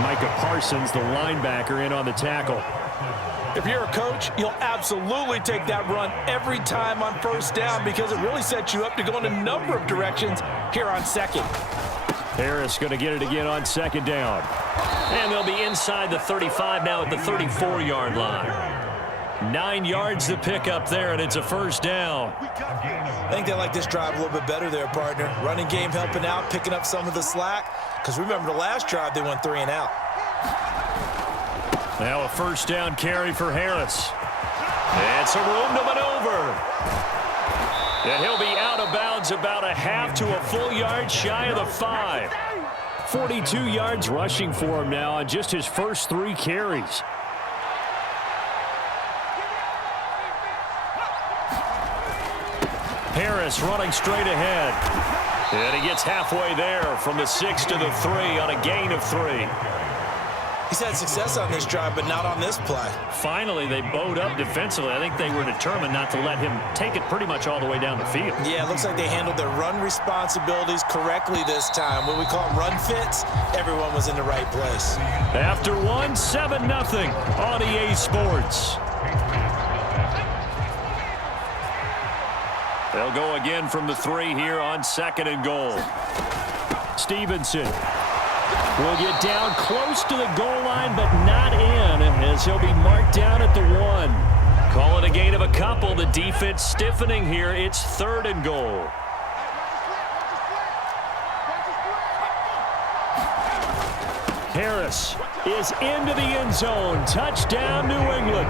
Micah Parsons, the linebacker, in on the tackle. If you're a coach, you'll absolutely take that run every time on first down because it really sets you up to go in a number of directions here on second. Harris going to get it again on second down. And they'll be inside the 35 now at the 34-yard line. 9 yards to pick up there, and it's a first down. I think they like this drive a little bit better there, partner. Running game helping out, picking up some of the slack. Because remember the last drive, they went 3 and out. Now a first down carry for Harris. And some room to maneuver. And he'll be out of bounds about a half to a full yard shy of the 5. 42 yards rushing for him now on just his first 3 carries. Harris running straight ahead. And he gets halfway there from the 6 to the 3 on a gain of 3. He's had success on this drive, but not on this play. Finally, they bowed up defensively. I think they were determined not to let him take it pretty much all the way down the field. Yeah, it looks like they handled their run responsibilities correctly this time. When we call them run fits, everyone was in the right place. After 1, 7-0 on EA Sports. They'll go again from the 3 here on 2nd and goal. Stevenson will get down close to the goal line, but not in, as he'll be marked down at the 1. Call it a gain of a couple. The defense stiffening here. It's 3rd and goal. Harris is into the end zone. Touchdown, New England.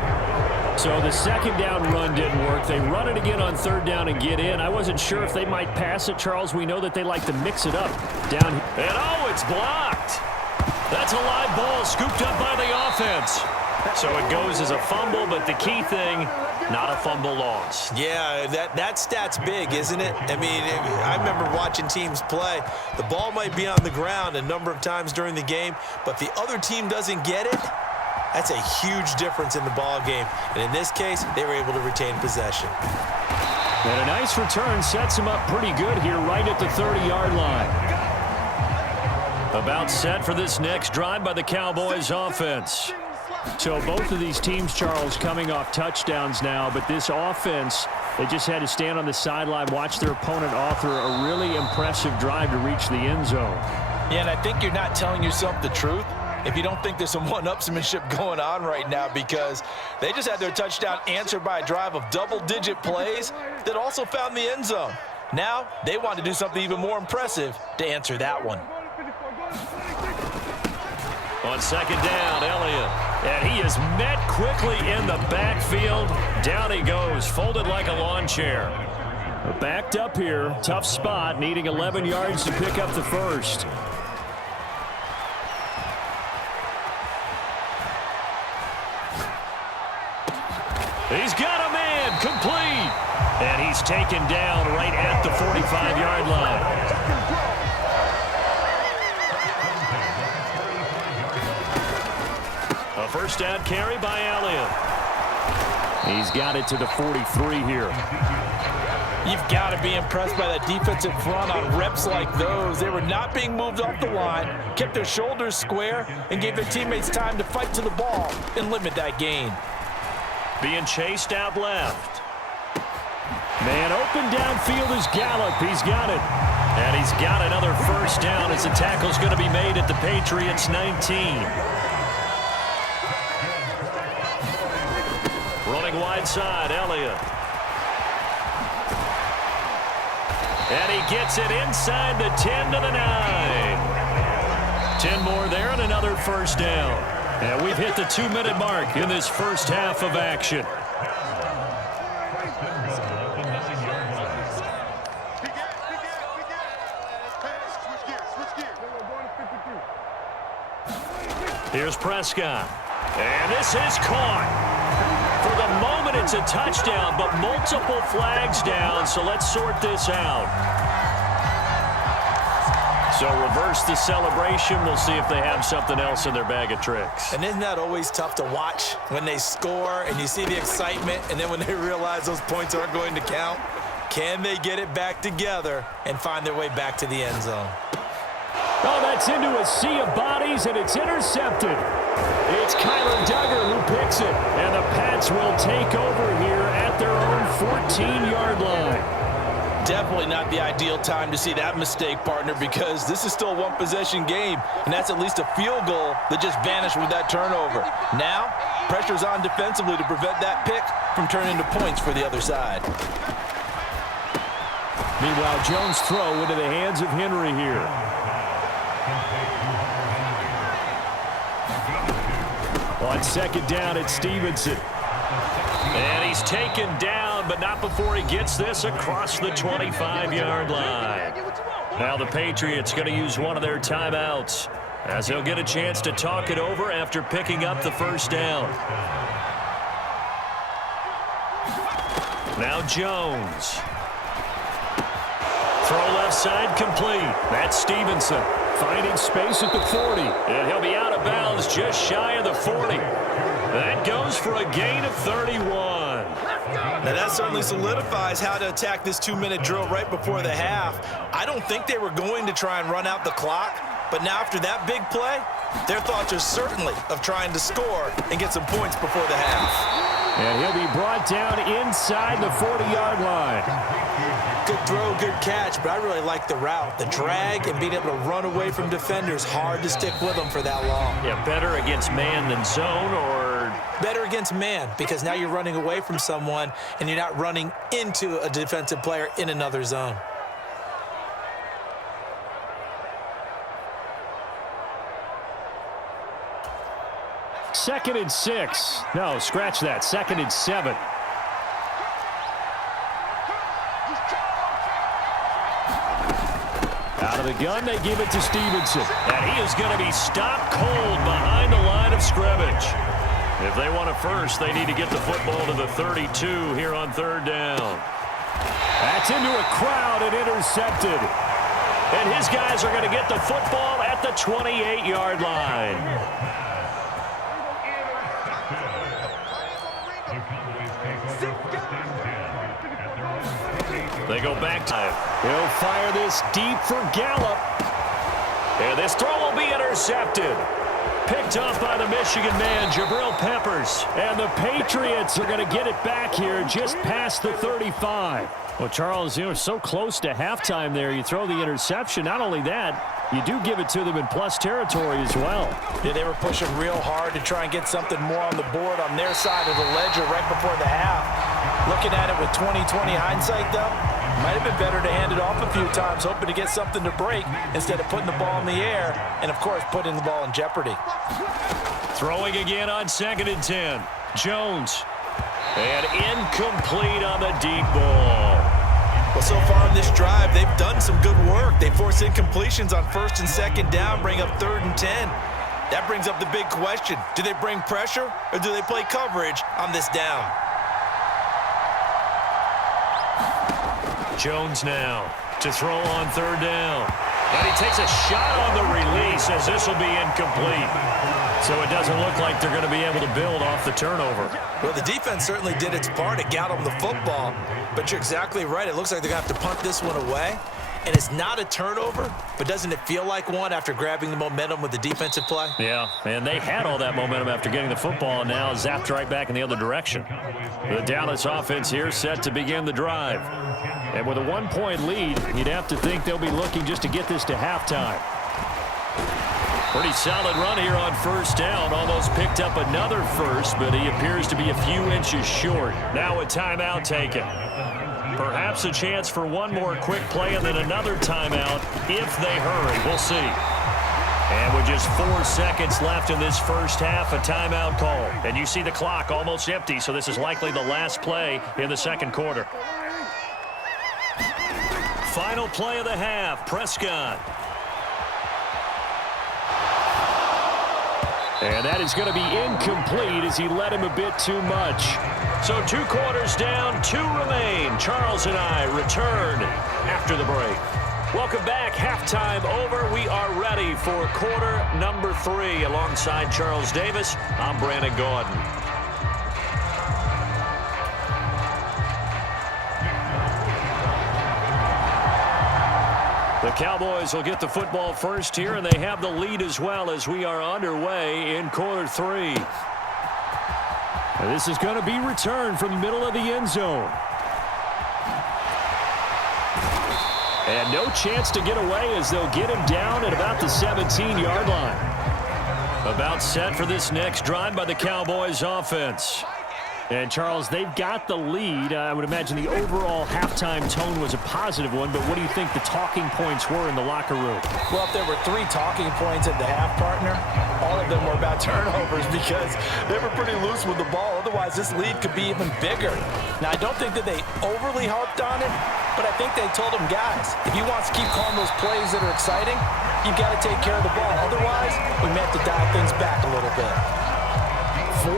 So the second down run didn't work. They run it again on 3rd down and get in. I wasn't sure if they might pass it, Charles. We know that they like to mix it up down here. And oh, it's blocked. That's a live ball scooped up by the offense. So it goes as a fumble, but the key thing, not a fumble loss. Yeah, that stat's big, isn't it? I mean, I remember watching teams play. The ball might be on the ground a number of times during the game, but the other team doesn't get it. That's a huge difference in the ball game. And in this case, they were able to retain possession. And a nice return sets him up pretty good here right at the 30-yard line. About set for this next drive by the Cowboys offense. So both of these teams, Charles, coming off touchdowns now, but this offense, they just had to stand on the sideline, watch their opponent author a really impressive drive to reach the end zone. Yeah, and I think you're not telling yourself the truth if you don't think there's some one-upsmanship going on right now, because they just had their touchdown answered by a drive of double-digit plays that also found the end zone. Now, they want to do something even more impressive to answer that one. On 2nd down, Elliott. And he is met quickly in the backfield. Down he goes, folded like a lawn chair. Backed up here, tough spot, needing 11 yards to pick up the first. He's got a man, complete. And he's taken down right at the 45-yard line. A first down carry by Elliott. He's got it to the 43 here. You've got to be impressed by that defensive front on reps like those. They were not being moved off the line, kept their shoulders square, and gave their teammates time to fight to the ball and limit that gain. Being chased out left. Man open downfield is Gallup. He's got it. And he's got another first down as the tackle's going to be made at the Patriots 19. Running wide side, Elliott. And he gets it inside the 10 to the 9. 10 more there and another first down. And we've hit the 2-minute mark in this first half of action. Here's Prescott. And this is caught. For the moment, it's a touchdown, but multiple flags down, so let's sort this out. So reverse the celebration. We'll see if they have something else in their bag of tricks. And isn't that always tough to watch when they score and you see the excitement, and then when they realize those points aren't going to count? Can they get it back together and find their way back to the end zone? Oh, that's into a sea of bodies, and it's intercepted. It's Kyler Duggar who picks it, and the Pats will take over here at their own 14-yard line. Definitely not the ideal time to see that mistake, partner, because this is still a one-possession game, and that's at least a field goal that just vanished with that turnover. Now, pressure's on defensively to prevent that pick from turning into points for the other side. Meanwhile, Jones' throw into the hands of Henry here. On second down, it's Stevenson. And he's taken down, but not before he gets this across the 25-yard line. Now the Patriots going to use one of their timeouts as they'll get a chance to talk it over after picking up the first down. Now Jones. Throw left side complete. That's Stevenson finding space at the 40. And he'll be out of bounds just shy of the 40. That goes for a gain of 31. Now that certainly solidifies how to attack this 2-minute drill right before the half. I don't think they were going to try and run out the clock, but now after that big play, their thoughts are certainly of trying to score and get some points before the half. And he'll be brought down inside the 40-yard line. Good throw, good catch, but I really like the route. The drag and being able to run away from defenders, hard to stick with them for that long. Yeah, better against man than zone, or? Better against man, because now you're running away from someone and you're not running into a defensive player in another zone. Second and 6. No, scratch that. Second and 7. Out of the gun, they give it to Stevenson. And he is going to be stopped cold behind the line of scrimmage. If they want a first, they need to get the football to the 32 here on third down. That's into a crowd and intercepted. And his guys are going to get the football at the 28-yard line. They go back to him. He'll fire this deep for Gallup. And this throw will be intercepted. Picked off by the Michigan man, Jabril Peppers. And the Patriots are going to get it back here just past the 35. Well, Charles, you know, so close to halftime there. You throw the interception. Not only that, you do give it to them in plus territory as well. Yeah, they were pushing real hard to try and get something more on the board on their side of the ledger right before the half. Looking at it with 20/20 hindsight, though, might have been better to hand it off a few times, hoping to get something to break instead of putting the ball in the air and, of course, putting the ball in jeopardy. Throwing again on second and 10. Jones. And incomplete on the deep ball. Well, so far in this drive, they've done some good work. They force incompletions on first and second down, bring up third and 10. That brings up the big question. Do they bring pressure or do they play coverage on this down? Jones now to throw on third down. And he takes a shot on the release as this will be incomplete. So it doesn't look like they're going to be able to build off the turnover. Well, the defense certainly did its part to get them the football. But you're exactly right. It looks like they're going to have to punt this one away. And it's not a turnover, but doesn't it feel like one after grabbing the momentum with the defensive play? Yeah, and they had all that momentum after getting the football and now zapped right back in the other direction. The Dallas offense here set to begin the drive. And with a 1-point lead, you'd have to think they'll be looking just to get this to halftime. Pretty solid run here on first down. Almost picked up another first, but he appears to be a few inches short. Now a timeout taken. Perhaps a chance for one more quick play and then another timeout if they hurry. We'll see. And with just 4 seconds left in this first half, a timeout call. And you see the clock almost empty, so this is likely the last play in the second quarter. Final play of the half, Prescott. And that is going to be incomplete as he led him a bit too much. So 2 quarters down, 2 remain. Charles and I return after the break. Welcome back. Halftime over. We are ready for quarter number 3. Alongside Charles Davis, I'm Brandon Gordon. The Cowboys will get the football first here, and they have the lead as well as we are underway in quarter 3. And this is going to be returned from the middle of the end zone. And no chance to get away as they'll get him down at about the 17-yard line. About set for this next drive by the Cowboys offense. And, Charles, they've got the lead. I would imagine the overall halftime tone was a positive one, but what do you think the talking points were in the locker room? Well, if there were 3 talking points at the half, partner, all of them were about turnovers because they were pretty loose with the ball. Otherwise, this lead could be even bigger. Now, I don't think that they overly harped on it, but I think they told them, guys, if you want to keep calling those plays that are exciting, you've got to take care of the ball. Otherwise, we may have to dial things back a little bit.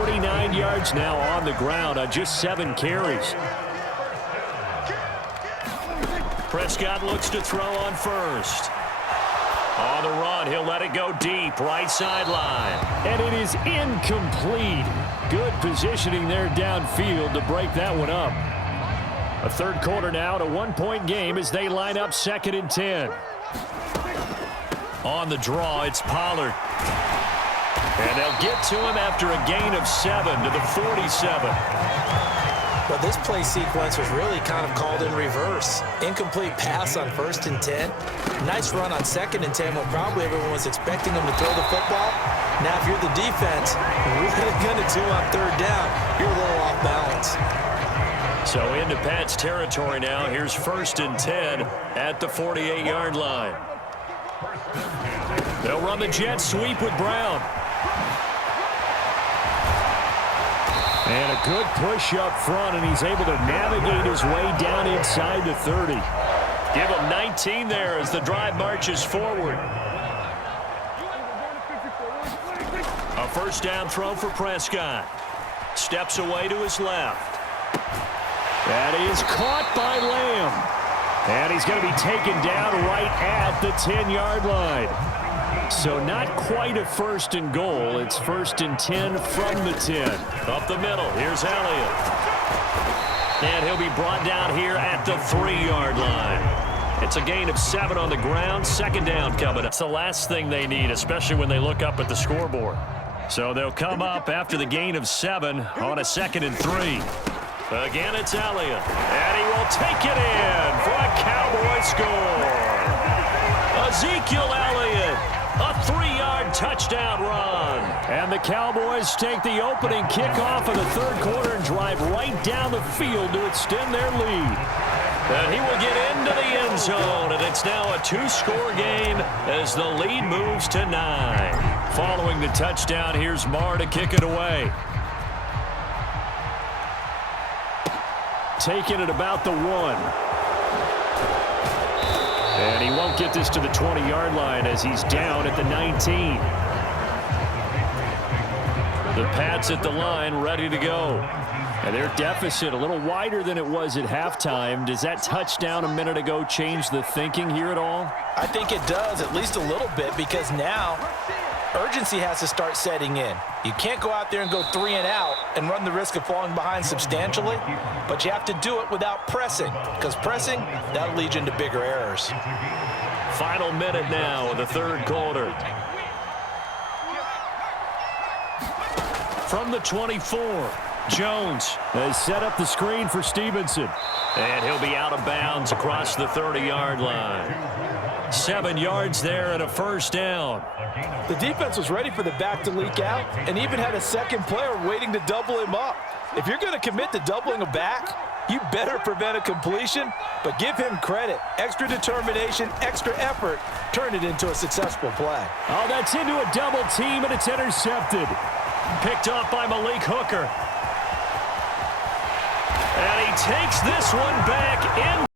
49 yards now on the ground on just 7 carries. Prescott looks to throw on first. On the run, he'll let it go deep, right sideline. And it is incomplete. Good positioning there downfield to break that one up. A third quarter now, at a 1-point game as they line up 2nd and 10. On the draw, it's Pollard. And they'll get to him after a gain of 7 to the 47. But this play sequence was really kind of called in reverse. Incomplete pass on 1st and 10. Nice run on 2nd and 10 when probably everyone was expecting him to throw the football. Now, if you're the defense, what are they going to do on 3rd down? You're a little off balance. So into Pat's territory now. Here's 1st and 10 at the 48-yard line. They'll run the jet sweep with Brown. And a good push up front, and he's able to navigate his way down inside the 30. Give him 19 there as the drive marches forward. A first down throw for Prescott. Steps away to his left. That is caught by Lamb. And he's going to be taken down right at the 10-yard line. So not quite a 1st and goal. It's 1st and 10 from the 10. Up the middle, here's Elliott. And he'll be brought down here at the 3-yard line. It's a gain of 7 on the ground. 2nd down coming up. It's the last thing they need, especially when they look up at the scoreboard. So they'll come up after the gain of 7 on a 2nd and 3. Again, it's Elliott. And he will take it in for a Cowboy score. Ezekiel Elliott. A 3-yard touchdown run. And the Cowboys take the opening kickoff of the 3rd quarter and drive right down the field to extend their lead. And he will get into the end zone, and it's now a 2-score game as the lead moves to 9. Following the touchdown, here's Marr to kick it away. Taking it about the 1. And he won't get this to the 20-yard line as he's down at the 19. The Pats at the line ready to go. And their deficit a little wider than it was at halftime. Does that touchdown a minute ago change the thinking here at all? I think it does, at least a little bit, because now urgency has to start setting in. You can't go out there and go 3 and out and run the risk of falling behind substantially, but you have to do it without pressing, because pressing, that'll lead you into bigger errors. Final minute now of the 3rd quarter. From the 24, Jones has set up the screen for Stevenson. And he'll be out of bounds across the 30-yard line. 7 yards there and a 1st down. The defense was ready for the back to leak out and even had a 2nd player waiting to double him up. If you're going to commit to doubling a back, you better prevent a completion, but give him credit. Extra determination, extra effort, turn it into a successful play. Oh, that's into a double team, and it's intercepted. Picked up by Malik Hooker. And he takes this one back in.